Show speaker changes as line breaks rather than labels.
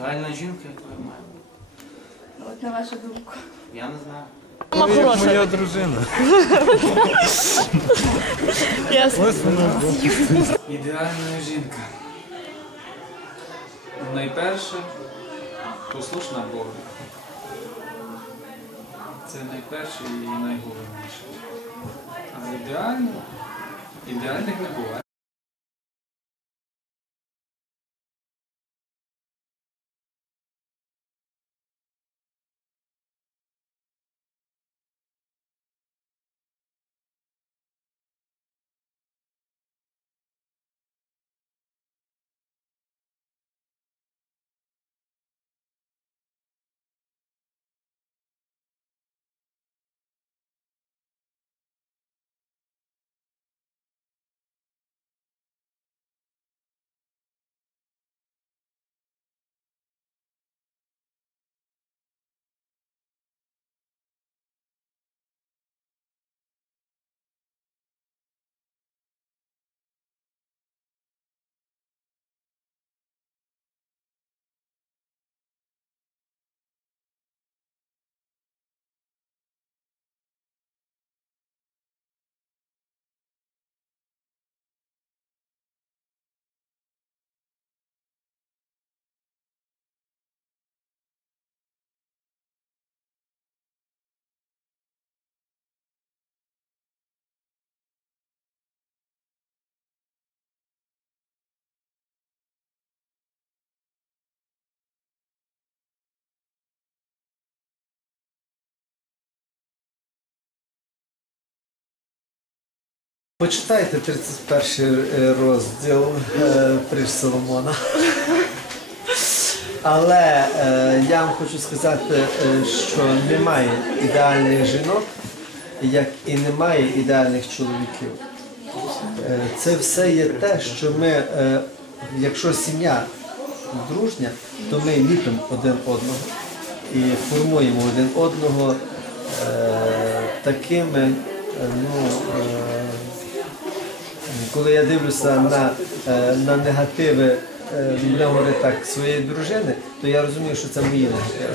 Ідеальна жінка, якою має бути.
От на вашу думку.
Я не знаю.
Мама хороша.
Моя дружина.
Ясно.
Ідеальна жінка. Найперше послушна Богу. Це найперше і найголовніше. А ідеально, ідеальних не буває.
Почитайте 31 розділ е, Соломона. Але е, я вам хочу сказати, е, що немає ідеальних жінок, як і немає ідеальних чоловіків. Е, це все є те, що ми, е, якщо сім'я дружня, то ми ліпимо один одного і формуємо один одного е, такими, е, ну, е, коли я дивлюся на, е, на негативи, будемо говорити так, своєї дружини, то я розумію, що це мої негативи.